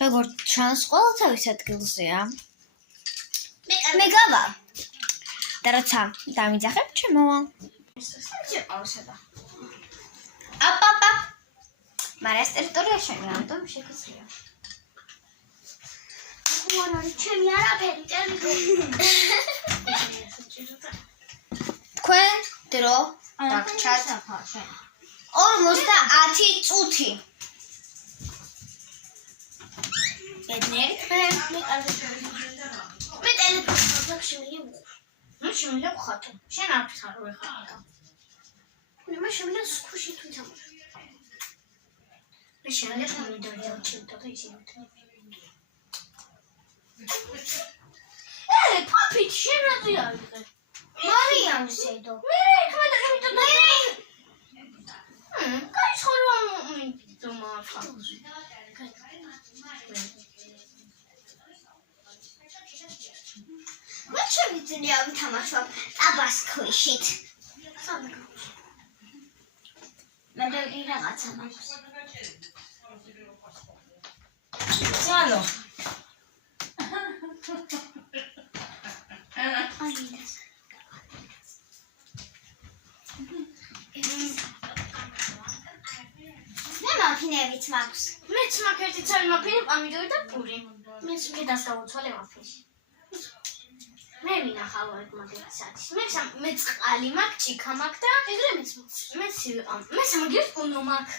როგორც ჩანს, ყველა თავის ადგილზეა. მე გავა. და როცა დამიძახებ, შემოვალ. შეყავსება. აპაპა. მაგრამ ეს ტერიტორია შენი, ამიტომ შეგიძლია. უარი, ჩემი არაფერი ტერიტორია. თქვენ დრო დაგჩათ 50 წუთი. ბედნიერი მე კარგი მე ტელეფონს შემიძლია მე შემიძლია ვხატო შენ არ ვხარო ეხლა მე შემიძლია სკუში თუ თამაშო მე შემიძლია ვიდეო ჩევდო და ისე პაპი შენ რა ძიარზე მარიამ შედო მე ეხლა და ამიტომ კაი ხოლო თომა ფაქს მე შემიძლია ვთამაშო ტაბასქვიშით. მე დავი რაღაცა მაქვს. Salo. მე მაფინებიც მაქვს. მეც მაქვს ერთი ცალი მაფინი, პომიდორი და პური. მეც კიდას გავუცვალე მაფინში. მე მინახავ ეგ მაგერაცადის. მე წყალი მაქვს, ჭიქა მაქვს და ეგრე მეც მაქვს. მე სამაგერს პონო მაქვს.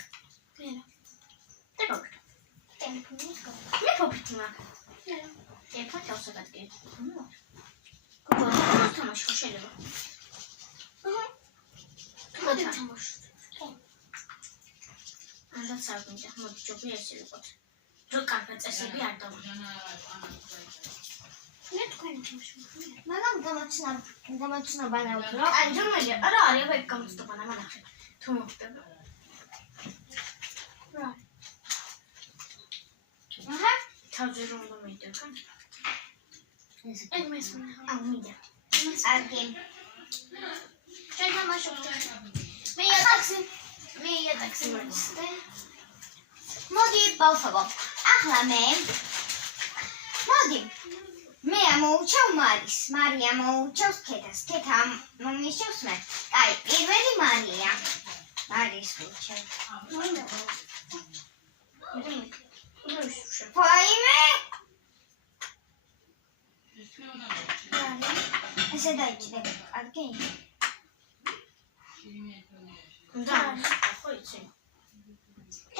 და გოგო. მე ფოფიტი მაქვს. ეხლა თავსა გადგე. გოგო, თამაშო შეიძლება. მოდი თამაშო. ანდა საერთოდ მოდი ჯობი ესე ვიყოთ. რო კარგად წესები არ დავა. მე თქვენ თამაშობ. მაგრამ გამოცნობა ნაურო. აი ჯომელი, არა არის ეგ გამოცნობა ნახე. თუ მოხდება. რა. აჰა, თავზე რომ მომიდევ. ეგ მესმე. ამიდა. აგი. შენ თამაშობ. მე იატაქსი მოვიცდე. მოდი ბავშვებო. ახლა მე ამოუჩევ მარის. მარი ამოუჩევს ქეთას. ქეთა მომიშევს მე. აი, პირველი მარია. მარის უჩევ. ვაიმე. ესე დაიჭირე. კარგი? და ხო იცი.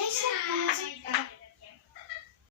ეს